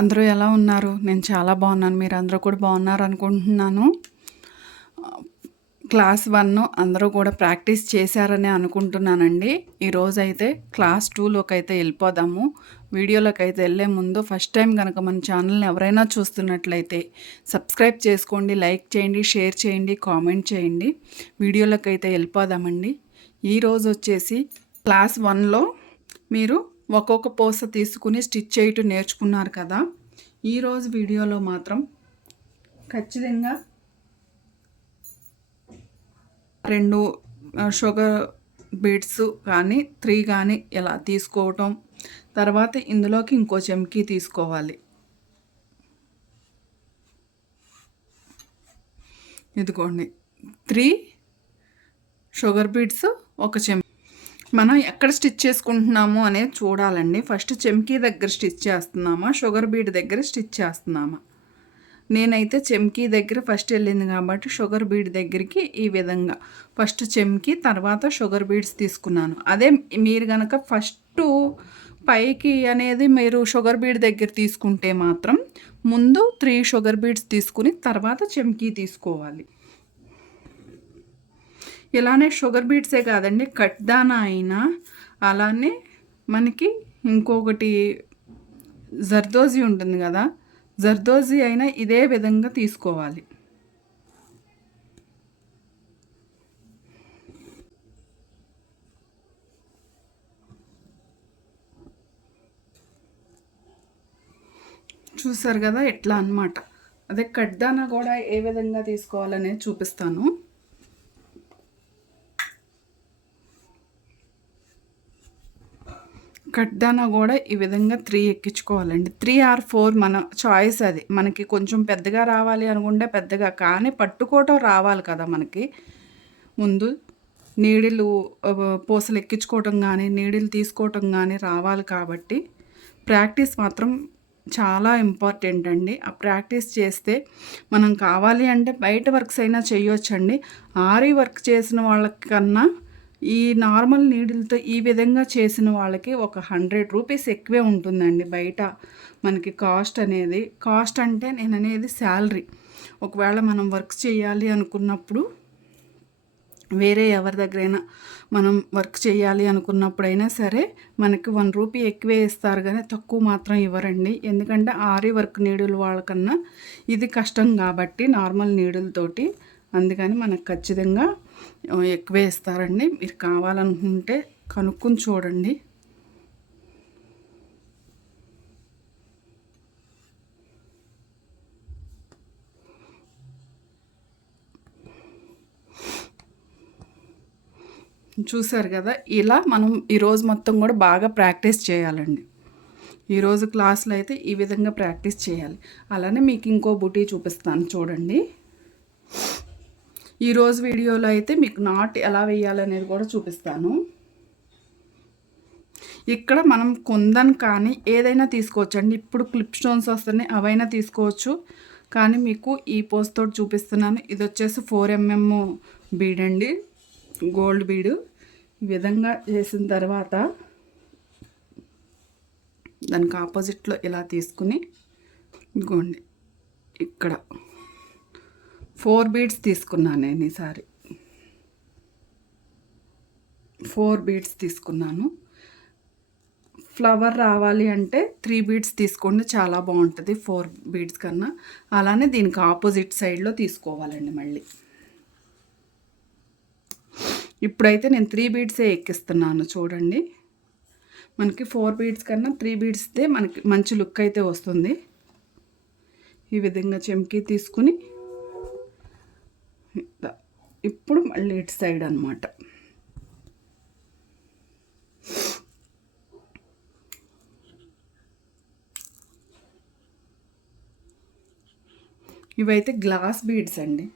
అందరూ ఎలా ఉన్నారు? నేను చాలా బాగున్నాను. మీరందరూ కూడా బాగున్నారు అనుకుంటున్నాను. క్లాస్ 1 అందరూ కూడా ప్రాక్టీస్ చేశారని అనుకుంటున్నానండి. ఈరోజైతే క్లాస్ 2లోకైతే వెళ్ళిపోదాము. వీడియోలోకైతే వెళ్ళే ముందు ఫస్ట్ టైం కనుక మన ఛానల్ని ఎవరైనా చూస్తున్నట్లయితే సబ్స్క్రైబ్ చేసుకోండి, లైక్ చేయండి, షేర్ చేయండి, కామెంట్ చేయండి. వీడియోలోకైతే వెళ్ళిపోదామండి. ఈరోజు వచ్చేసి క్లాస్ 1లో మీరు ఒక్కొక్క పూస తీసుకుని స్టిచ్ చేయటం నేర్చుకున్నారు కదా. ఈరోజు వీడియోలో మాత్రం ఖచ్చితంగా 2 షుగర్ బీడ్స్ కానీ 3 కానీ ఇలా తీసుకోవటం, తర్వాత ఇందులోకి ఇంకో చెంకీ తీసుకోవాలి. ఇదిగోండి 3 షుగర్ బీడ్స్, ఒక చెంకీ. మనం ఎక్కడ స్టిచ్ చేసుకుంటున్నాము అనేది చూడాలండి. ఫస్ట్ చెంకీ దగ్గర స్టిచ్ చేస్తున్నామా, షుగర్ బీడ్ దగ్గర స్టిచ్ చేస్తున్నామా? నేనైతే చెంకీ దగ్గర ఫస్ట్ వెళ్ళింది కాబట్టి షుగర్ బీడ్ దగ్గరికి ఈ విధంగా ఫస్ట్ చెంకీ, తర్వాత షుగర్ బీడ్స్ తీసుకున్నాను. అదే మీరు కనుక ఫస్ట్ పైకి అనేది మీరు షుగర్ బీడ్ దగ్గర తీసుకుంటే మాత్రం ముందు 3 షుగర్ బీడ్స్ తీసుకుని తర్వాత చెంకీ తీసుకోవాలి. ఇలానే షుగర్ బీడ్సే కాదండి, కట్దానా అయినా అలానే మనకి ఇంకొకటి జర్దోజీ ఉంటుంది కదా, జర్దోజీ అయినా ఇదే విధంగా తీసుకోవాలి. చూసారు కదా, ఎట్లా అన్నమాట. అదే కట్దానా కూడా ఏ విధంగా తీసుకోవాలనేది చూపిస్తాను. కట్దానా కూడా ఈ విధంగా 3 ఎక్కించుకోవాలండి. 3 or 4 మన చాయిస్. అది మనకి కొంచెం పెద్దగా రావాలి అనుకుంటే పెద్దగా, కానీ పట్టుకోవటం రావాలి కదా మనకి. ముందు నీడిలు పూసలు ఎక్కించుకోవటం కానీ నీడిలు తీసుకోవటం కానీ రావాలి కాబట్టి ప్రాక్టీస్ మాత్రం చాలా ఇంపార్టెంట్ అండి. ఆ ప్రాక్టీస్ చేస్తే మనం కావాలి అంటే బయట వర్క్స్ అయినా చేయొచ్చండి. ఆరీ వర్క్ చేసిన వాళ్ళకన్నా ఈ నార్మల్ నీడిల్తో ఈ విధంగా చేసిన వాళ్ళకి ఒక 100 రూపీస్ ఎక్కువే ఉంటుందండి బయట మనకి కాస్ట్ అనేది. కాస్ట్ అంటే నేను అనేది శాలరీ. ఒకవేళ మనం వర్క్ చేయాలి అనుకున్నప్పుడు వేరే ఎవరి దగ్గరైనా మనం వర్క్ చేయాలి అనుకున్నప్పుడైనా సరే మనకి 1 రూపీ ఎక్కువే ఇస్తారు, కానీ తక్కువ మాత్రం ఇవ్వరండి. ఎందుకంటే ఆరీ వర్క్ నీడిల్ వాళ్ళకన్నా ఇది కష్టం కాబట్టి నార్మల్ నీడిల్తోటి, అందుకని మనకు ఖచ్చితంగా ఎక్కువే ఇస్తారండి. మీరు కావాలనుకుంటే కనుక్కొని చూడండి. చూసారు కదా, ఇలా మనం ఈరోజు మొత్తం కూడా బాగా ప్రాక్టీస్ చేయాలండి. ఈరోజు క్లాస్లో అయితే ఈ విధంగా ప్రాక్టీస్ చేయాలి. అలానే మీకు ఇంకో బుటీ చూపిస్తాను చూడండి. ఈరోజు వీడియోలో అయితే మీకు నాట్ ఎలా వేయాలనేది కూడా చూపిస్తాను. ఇక్కడ మనం కుందన్ కానీ ఏదైనా తీసుకోవచ్చు అండి. ఇప్పుడు క్లిప్ స్టోన్స్ వస్తున్నాయి, అవైనా తీసుకోవచ్చు. కానీ మీకు ఈ పోస్తో చూపిస్తున్నాను. ఇది వచ్చేసి 4mm బీడ్ అండి, గోల్డ్ బీడు. ఈ విధంగా చేసిన తర్వాత దానికి ఆపోజిట్లో ఇలా తీసుకుని ఇదిగోండి ఇక్కడ 4 బీడ్స్ తీసుకున్నాను. నేను ఈసారి 4 బీడ్స్ తీసుకున్నాను. ఫ్లవర్ రావాలి అంటే 3 బీడ్స్ తీసుకోండి, చాలా బాగుంటుంది 4 బీడ్స్ కన్నా. అలానే దీనికి ఆపోజిట్ సైడ్లో తీసుకోవాలండి మళ్ళీ. ఇప్పుడైతే నేను 3 బీడ్సే ఎక్కిస్తున్నాను చూడండి. మనకి 4 బీడ్స్ కన్నా 3 బీడ్స్దే మనకి మంచి లుక్ అయితే వస్తుంది. ఈ విధంగా చెంకీ తీసుకుని ఇప్పుడు మళ్ళీ ఇటు సైడ్ అన్నమాట. ఇవైతే గ్లాస్ బీడ్స్ అండి.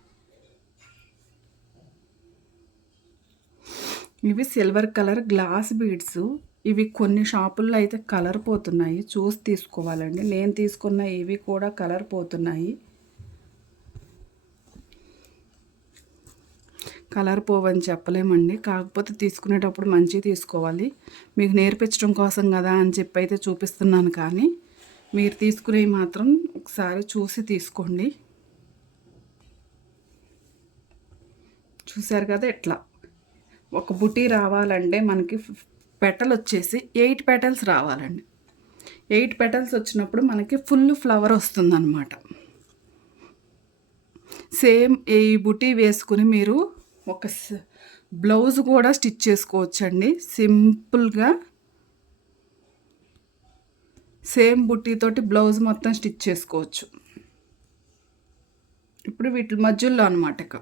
ఇవి సిల్వర్ కలర్ గ్లాస్ బీడ్స్. ఇవి కొన్ని షాపుల్లో అయితే కలర్ పోతున్నాయి, చూసి తీసుకోవాలండి. నేను తీసుకున్న ఇవి కూడా కలర్ పోతున్నాయి. కలర్ పోవని చెప్పలేమండి, కాకపోతే తీసుకునేటప్పుడు మంచిగా తీసుకోవాలి. మీకు నేర్పించడం కోసం కదా అని చెప్పి అయితే చూపిస్తున్నాను, కానీ మీరు తీసుకునేవి మాత్రం ఒకసారి చూసి తీసుకోండి. చూసారు కదా ఎట్లా ఒక బుటీ రావాలంటే మనకి పెటల్ వచ్చేసి 8 పెటల్స్ రావాలండి. 8 పెటల్స్ వచ్చినప్పుడు మనకి ఫుల్ ఫ్లవర్ వస్తుందన్నమాట. సేమ్ ఈ బుటీ వేసుకుని మీరు ఒక బ్లౌజ్ కూడా స్టిచ్ చేసుకోవచ్చండి. సింపుల్గా సేమ్ బుట్టీతోటి బ్లౌజ్ మొత్తం స్టిచ్ చేసుకోవచ్చు. ఇప్పుడు వీటి మధ్యలో అనమాట ఇక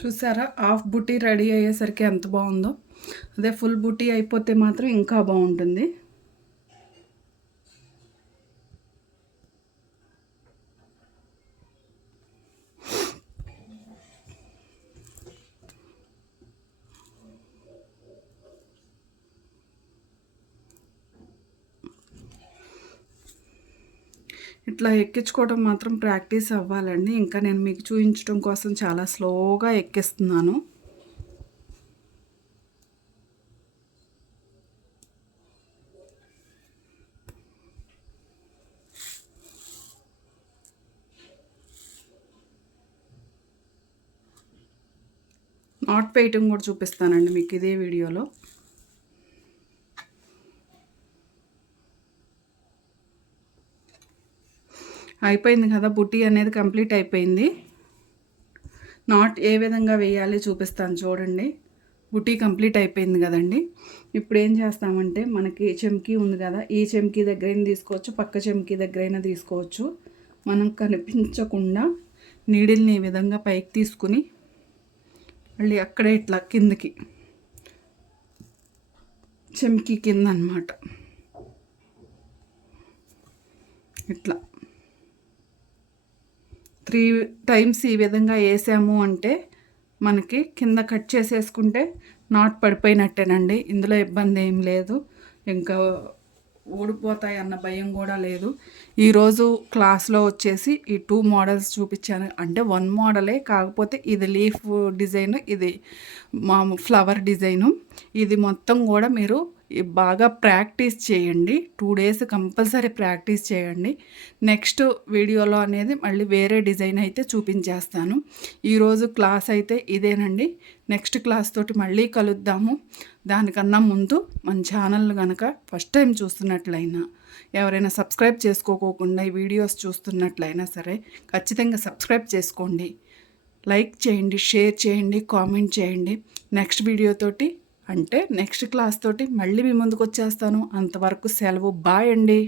చూసారా హాఫ్ బుటీ రెడీ అయ్యేసరికి ఎంత బాగుందో. అదే ఫుల్ బుటీ అయిపోతే మాత్రం ఇంకా బాగుంటుంది. ఇట్లా ఎక్కించుకోవడం మాత్రం ప్రాక్టీస్ అవ్వాలండి. ఇంకా నేను మీకు చూపించడం కోసం చాలా స్లోగా ఎక్కిస్తున్నాను. నాట్ వేయటం కూడా చూపిస్తానండి మీకు ఇదే వీడియోలో. అయిపోయింది కదా, బుటీ అనేది కంప్లీట్ అయిపోయింది. నాట్ ఏ విధంగా వేయాలి చూపిస్తాను చూడండి. బుటీ కంప్లీట్ అయిపోయింది కదండి. ఇప్పుడు ఏం చేస్తామంటే మనకి చెమ్కీ ఉంది కదా, ఈ చెమ్కీ దగ్గరైనా తీసుకోవచ్చు, పక్క చెమ్కీ దగ్గరైనా తీసుకోవచ్చు. మనం కనిపించకుండా నీడిల్ని ఈ విధంగా పైకి తీసుకుని మళ్ళీ అక్కడే ఇట్లా కిందకి చెమ్కీ కింద అన్నమాట ఇట్లా 3 టైమ్స్ ఈ విధంగా వేసాము అంటే మనకి కింద కట్ చేసేసుకుంటే నాట్ పడిపోయినట్టేనండి. ఇందులో ఇబ్బంది ఏం లేదు, ఇంకా ఊడిపోతాయి అన్న భయం కూడా లేదు. ఈరోజు క్లాస్లో వచ్చేసి ఈ 2 మోడల్స్ చూపించాను. అంటే 1 మోడలే, కాకపోతే ఇది లీఫ్ డిజైన్, ఇది మా ఫ్లవర్ డిజైను. ఇది మొత్తం కూడా మీరు బాగా ప్రాక్టీస్ చేయండి. 2 డేస్ కంపల్సరీ ప్రాక్టీస్ చేయండి. నెక్స్ట్ వీడియోలో అనేది మళ్ళీ వేరే డిజైన్ అయితే చూపించేస్తాను. ఈరోజు క్లాస్ అయితే ఇదేనండి. నెక్స్ట్ క్లాస్ తోటి మళ్ళీ కలుద్దాము. దానికన్నా ముందు మన ఛానల్ కనుక ఫస్ట్ టైం చూస్తున్నట్లయినా, ఎవరైనా సబ్స్క్రైబ్ చేసుకోకుండా ఈ వీడియోస్ చూస్తున్నట్లయినా సరే ఖచ్చితంగా సబ్స్క్రైబ్ చేసుకోండి. లైక్ చేయండి, షేర్ చేయండి, కామెంట్ చేయండి. నెక్స్ట్ వీడియోతోటి అంటే నెక్స్ట్ క్లాస్ తోటి మళ్ళీ మీ ముందుకు వచ్చేస్తాను. అంతవరకు సెలవు. బాయ్ అండి.